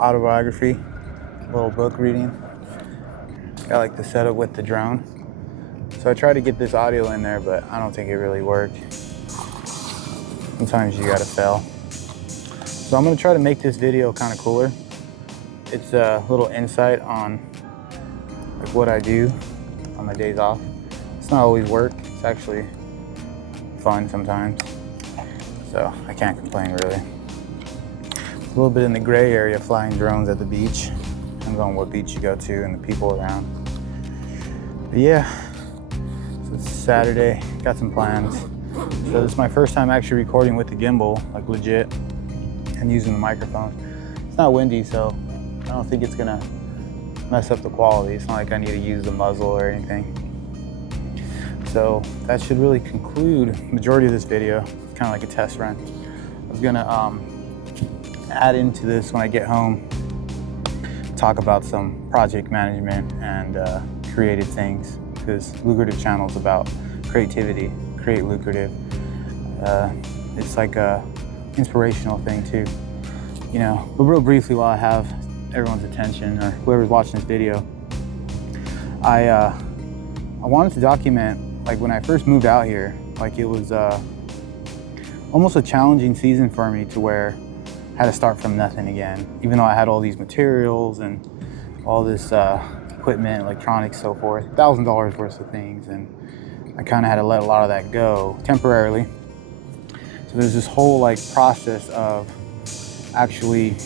autobiography, a little book reading. Got like the setup with the drone. So I tried to get this audio in there, but I don't think it really worked. Sometimes you gotta fail. So I'm gonna try to make this video kind of cooler. It's a little insight on like what I do on my days off. It's not always work, it's actually fun sometimes. So I can't complain really. It's a little bit in the gray area, flying drones at the beach. Depends on what beach you go to and the people around. But yeah, so it's Saturday, got some plans. So this is my first time actually recording with the gimbal, like legit, and using the microphone. It's not windy, so I don't think it's gonna mess up the quality. It's not like I need to use the muzzle or anything. So that should really conclude the majority of this video. It's kind of like a test run. I was gonna add into this when I get home, talk about some project management and creative things, because lucrative channel is about creativity, create lucrative. It's like a inspirational thing too, you know. But real briefly, while I have everyone's attention or whoever's watching this video, I wanted to document like when I first moved out here. Like it was almost a challenging season for me, to where I had to start from nothing again, even though I had all these materials and all this equipment, electronics, so forth, $1,000 worth of things, and I kind of had to let a lot of that go temporarily. So there's this whole like process of actually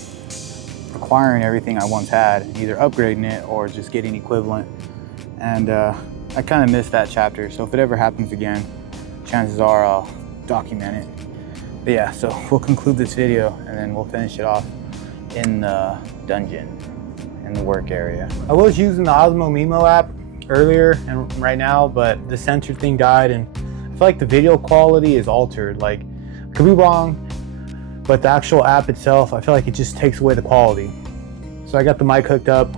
acquiring everything I once had, either upgrading it or just getting equivalent. And I kind of missed that chapter. So if it ever happens again, chances are I'll document it. But yeah, so we'll conclude this video and then we'll finish it off in the dungeon, in the work area. I was using the Osmo Mimo app earlier and right now, but the sensor thing died, and I feel like the video quality is altered. Like, I could be wrong, but the actual app itself, I feel like it just takes away the quality. So I got the mic hooked up,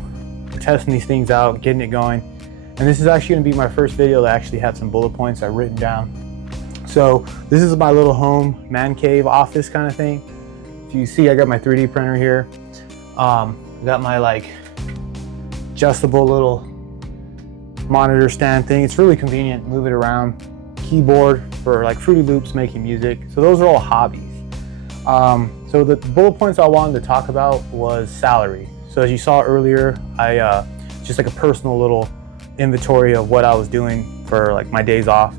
testing these things out, getting it going. And this is actually gonna be my first video that actually had some bullet points I've written down. So this is my little home, man cave, office kind of thing. If you see, I got my 3D printer here. I got my like adjustable little monitor stand thing. It's really convenient, move it around. Keyboard for like Fruity Loops, making music. So those are all hobbies. So the bullet points I wanted to talk about was salary. So as you saw earlier, I just like a personal little inventory of what I was doing for like my days off.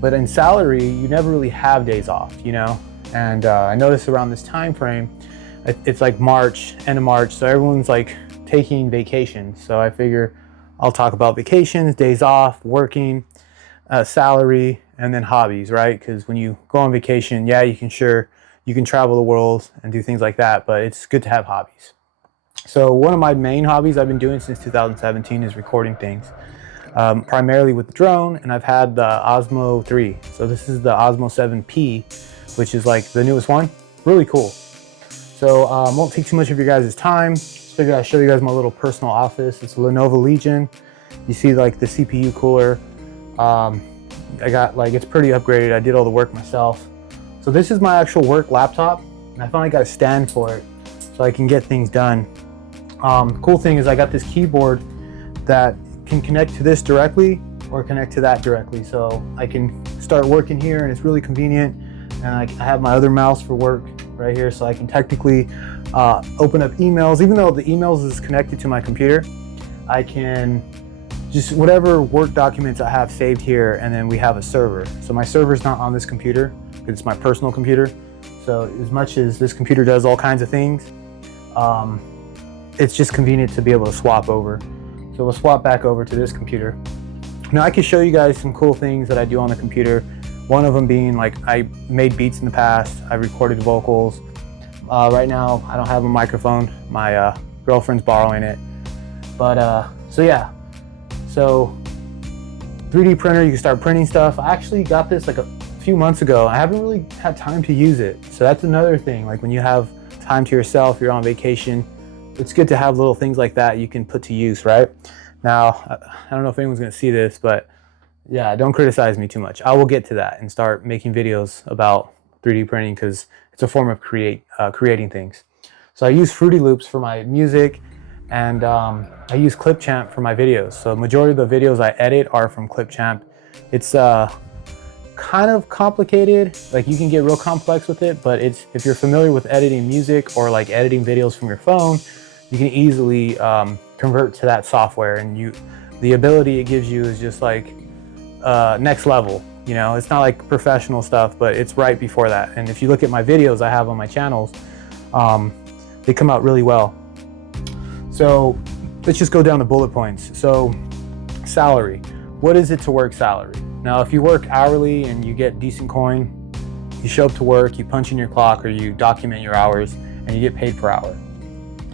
But in salary, you never really have days off, you know? And I noticed around this time frame, it's like March, end of March, so everyone's like taking vacations. So I figure I'll talk about vacations, days off, working, salary, and then hobbies, right? Because when you go on vacation, yeah, you can travel the world and do things like that, but it's good to have hobbies. So one of my main hobbies I've been doing since 2017 is recording things, primarily with the drone, and I've had the Osmo 3. So this is the Osmo 7P, which is like the newest one. Really cool. So won't take too much of your guys' time. Just figured I'd show you guys my little personal office. It's a Lenovo Legion. You see like the CPU cooler. I got like, it's pretty upgraded. I did all the work myself. So this is my actual work laptop, and I finally got a stand for it so I can get things done. The cool thing is I got this keyboard that can connect to this directly or connect to that directly. So I can start working here, and it's really convenient. And I have my other mouse for work right here, so I can technically open up emails. Even though the emails is connected to my computer, I can just whatever work documents I have saved here, and then we have a server. So my server's not on this computer, it's my personal computer. So as much as this computer does all kinds of things, it's just convenient to be able to swap over. So we'll swap back over to this computer. Now I can show you guys some cool things that I do on the computer. One of them being like, I made beats in the past, I recorded vocals. Right now I don't have a microphone, my girlfriend's borrowing it. But so yeah, so 3D printer, you can start printing stuff. I actually got this like a few months ago. I haven't really had time to use it. So that's another thing, like when you have time to yourself, you're on vacation, it's good to have little things like that you can put to use, right? Now, I don't know if anyone's gonna see this, but yeah, don't criticize me too much. I will get to that and start making videos about 3D printing, because it's a form of creating things. So I use Fruity Loops for my music, and I use Clipchamp for my videos. So majority of the videos I edit are from Clipchamp. It's kind of complicated, like you can get real complex with it, but if you're familiar with editing music or like editing videos from your phone, you can easily convert to that software, and the ability it gives you is just like next level. You know, it's not like professional stuff, but it's right before that. And if you look at my videos I have on my channels, they come out really well. So let's just go down to bullet points. So salary, what is it to work salary? Now, if you work hourly and you get decent coin, you show up to work, you punch in your clock, or you document your hours, and you get paid per hour.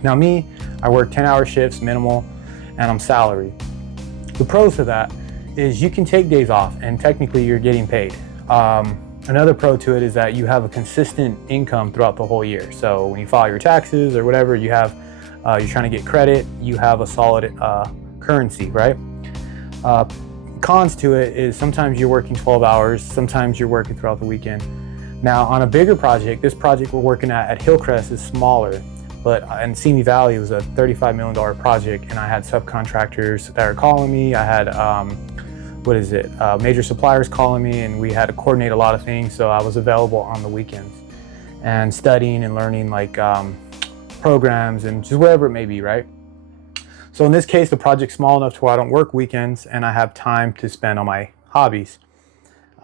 Now me, I work 10-hour shifts minimal, and I'm salary. The pros to that is you can take days off and technically you're getting paid. Another pro to it is that you have a consistent income throughout the whole year. So when you file your taxes or whatever, you have, you're trying to get credit, you have a solid currency, right? Cons to it is sometimes you're working 12 hours, sometimes you're working throughout the weekend. Now on a bigger project, this project we're working at Hillcrest is smaller, but in Simi Valley it was a $35 million project, and I had subcontractors that were calling me. I had, major suppliers calling me, and we had to coordinate a lot of things, so I was available on the weekends and studying and learning like programs and just whatever it may be, right? So in this case, the project's small enough to where I don't work weekends and I have time to spend on my hobbies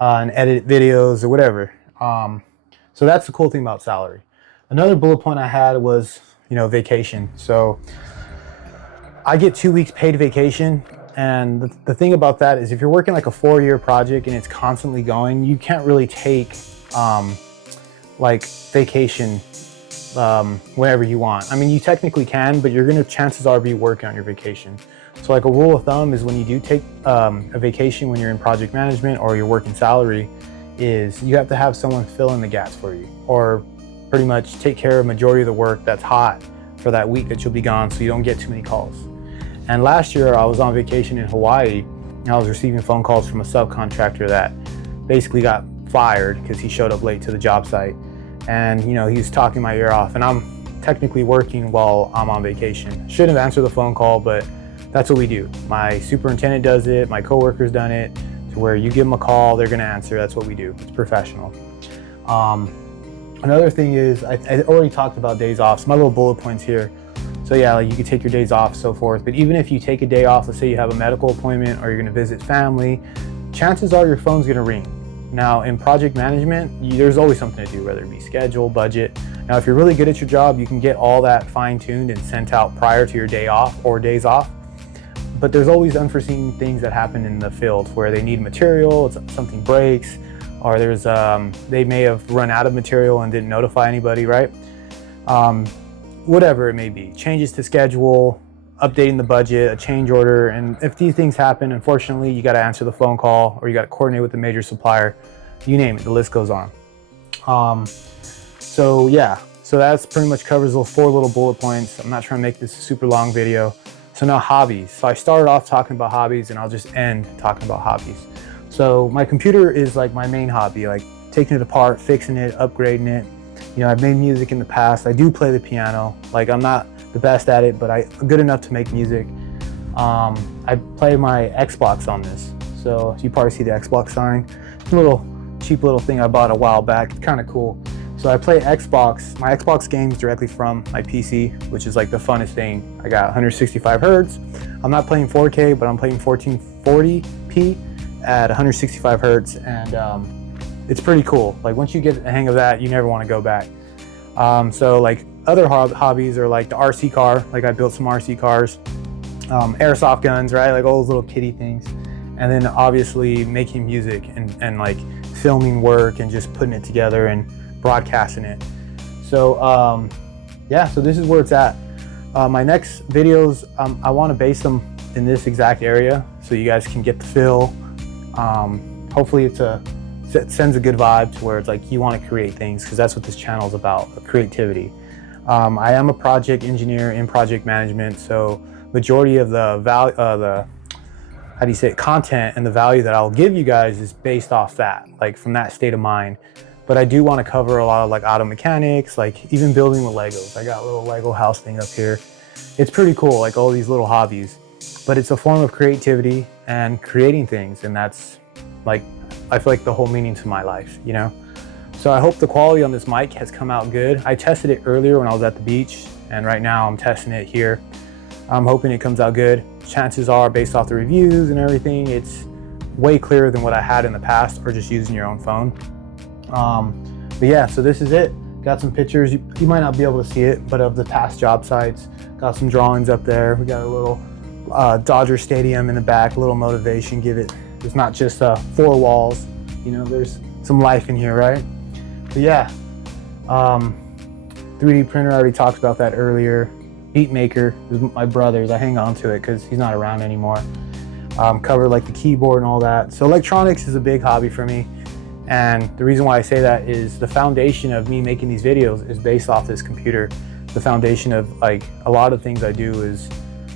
and edit videos or whatever. So that's the cool thing about salary. Another bullet point I had was, vacation. So I get 2 weeks paid vacation. And the thing about that is if you're working like a 4-year project and it's constantly going, you can't really take like vacation whenever you want. I mean, you technically can, but you're chances are be working on your vacation. So like a rule of thumb is when you do take a vacation when you're in project management or you're working salary, is you have to have someone fill in the gaps for you, or pretty much take care of majority of the work that's hot for that week that you'll be gone, so you don't get too many calls. And last year I was on vacation in Hawaii, and I was receiving phone calls from a subcontractor that basically got fired because he showed up late to the job site. And he was talking my ear off, and I'm technically working while I'm on vacation. Shouldn't have answered the phone call, but that's what we do. My superintendent does it, my coworker's done it, to where you give them a call, they're gonna answer. That's what we do. It's professional. Another thing is, I already talked about days off, so my little bullet points here. So yeah, like you can take your days off, so forth. But even if you take a day off, let's say you have a medical appointment or you're gonna visit family, chances are your phone's gonna ring. Now in project management, there's always something to do, whether it be schedule, budget. Now if you're really good at your job, you can get all that fine-tuned and sent out prior to your day off or days off. But there's always unforeseen things that happen in the field where they need material, something breaks, or they may have run out of material and didn't notify anybody, right? Whatever it may be, changes to schedule, updating the budget, a change order, and if these things happen, unfortunately, you got to answer the phone call or you got to coordinate with the major supplier. You name it, the list goes on. So yeah, so that's pretty much covers those 4 little bullet points. I'm not trying to make this a super long video. So now hobbies. So I started off talking about hobbies, and I'll just end talking about hobbies. So my computer is like my main hobby, like taking it apart, fixing it, upgrading it. I've made music in the past. I do play the piano. Like I'm not the best at it, but I'm good enough to make music. I play my Xbox on this. So you probably see the Xbox sign. It's a little cheap little thing I bought a while back. It's kind of cool. So I play my Xbox games directly from my PC, which is like the funnest thing. I got 165 hertz. I'm not playing 4K, but I'm playing 1440p at 165 hertz, and it's pretty cool. Like once you get the hang of that, you never want to go back. So like other hobbies are like the RC car. Like I built some RC cars, airsoft guns, right? Like all those little kiddie things. And then obviously making music and like filming work and just putting it together and broadcasting it. So yeah, so this is where it's at. My next videos, I want to base them in this exact area so you guys can get the feel. Hopefully it sends a good vibe to where it's like you want to create things, because that's what this channel is about, creativity. I am a project engineer in project management, so majority of the content and the value that I'll give you guys is based off that, like from that state of mind. but I do want to cover a lot of like auto mechanics, like even building with Legos. I got a little Lego house thing up here. It's pretty cool, like all these little hobbies, but it's a form of creativity and creating things. And that's like, I feel like the whole meaning to my life, you know? So I hope the quality on this mic has come out good. I tested it earlier when I was at the beach, and right now I'm testing it here. I'm hoping it comes out good. Chances are, based off the reviews and everything, it's way clearer than what I had in the past, or just using your own phone. But yeah, so this is it. Got some pictures, you might not be able to see it, but of the past job sites. Got some drawings up there. We got a little Dodger Stadium in the back, a little motivation, it's not just 4 walls, you know, there's some life in here, right? But yeah, 3D printer, I already talked about that earlier. Beat maker is my brother's. I hang on to it because he's not around anymore. Cover like the keyboard and all that. So electronics is a big hobby for me. And the reason why I say that is the foundation of me making these videos is based off this computer. The foundation of like a lot of things I do is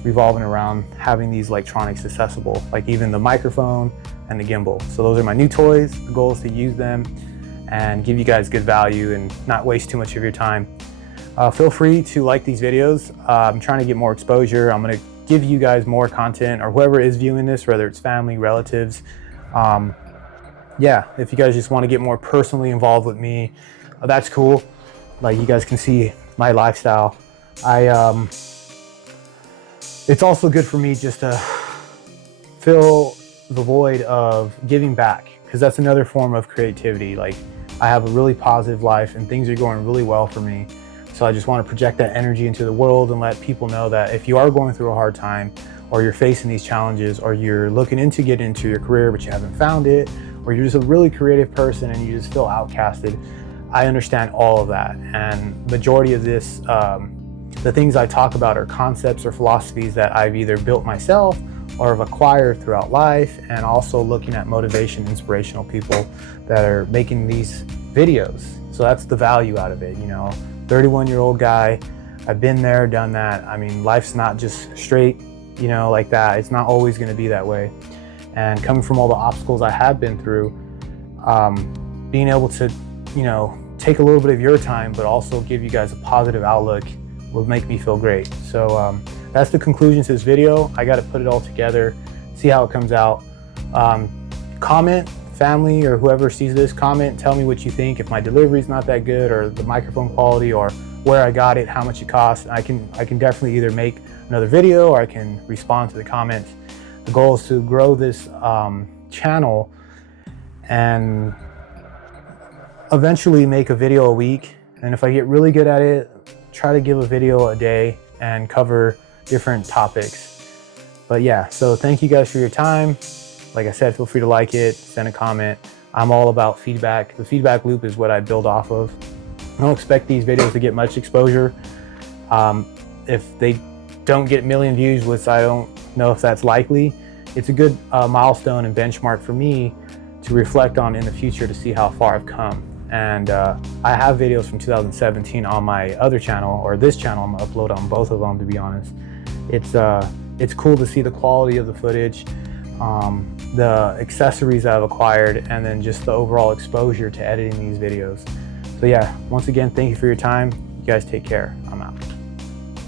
revolving around having these electronics accessible, like even the microphone and the gimbal. So those are my new toys. The goal is to use them and give you guys good value and not waste too much of your time. Feel free to like these videos. I'm trying to get more exposure. I'm gonna give you guys more content, or whoever is viewing this, whether it's family, relatives. Yeah, if you guys just want to get more personally involved with me, that's cool. Like, you guys can see my lifestyle. It's also good for me just to fill the void of giving back, because that's another form of creativity. Like, I have a really positive life and things are going really well for me. So I just want to project that energy into the world and let people know that if you are going through a hard time, or you're facing these challenges, or you're looking into get into your career but you haven't found it, or you're just a really creative person and you just feel outcasted, I understand all of that. And majority of this, the things I talk about are concepts or philosophies that I've either built myself or have acquired throughout life, and also looking at motivation, inspirational people that are making these videos. So that's the value out of it, you know. 31-year-old guy, I've been there, done that. I mean, life's not just straight, you know, like that. It's not always gonna be that way. And coming from all the obstacles I have been through, being able to, you know, take a little bit of your time, but also give you guys a positive outlook will make me feel great. So that's the conclusion to this video. I got to put it all together, see how it comes out. Comment, family or whoever sees this, comment, tell me what you think, if my delivery is not that good, or the microphone quality, or where I got it, how much it costs. I can definitely either make another video or I can respond to the comments. The goal is to grow this channel and eventually make a video a week. And if I get really good at it, try to give a video a day and cover different topics. But yeah, so thank you guys for your time. Like I said, feel free to like it, send a comment. I'm all about feedback. The feedback loop is what I build off of. I don't expect these videos to get much exposure. If they don't get a million views, which I don't know if that's likely, it's a good milestone and benchmark for me to reflect on in the future to see how far I've come. And I have videos from 2017 on my other channel, or this channel. I'm gonna upload on both of them, to be honest. It's cool to see the quality of the footage, the accessories I've acquired, and then just the overall exposure to editing these videos. So yeah, once again, thank you for your time. You guys take care.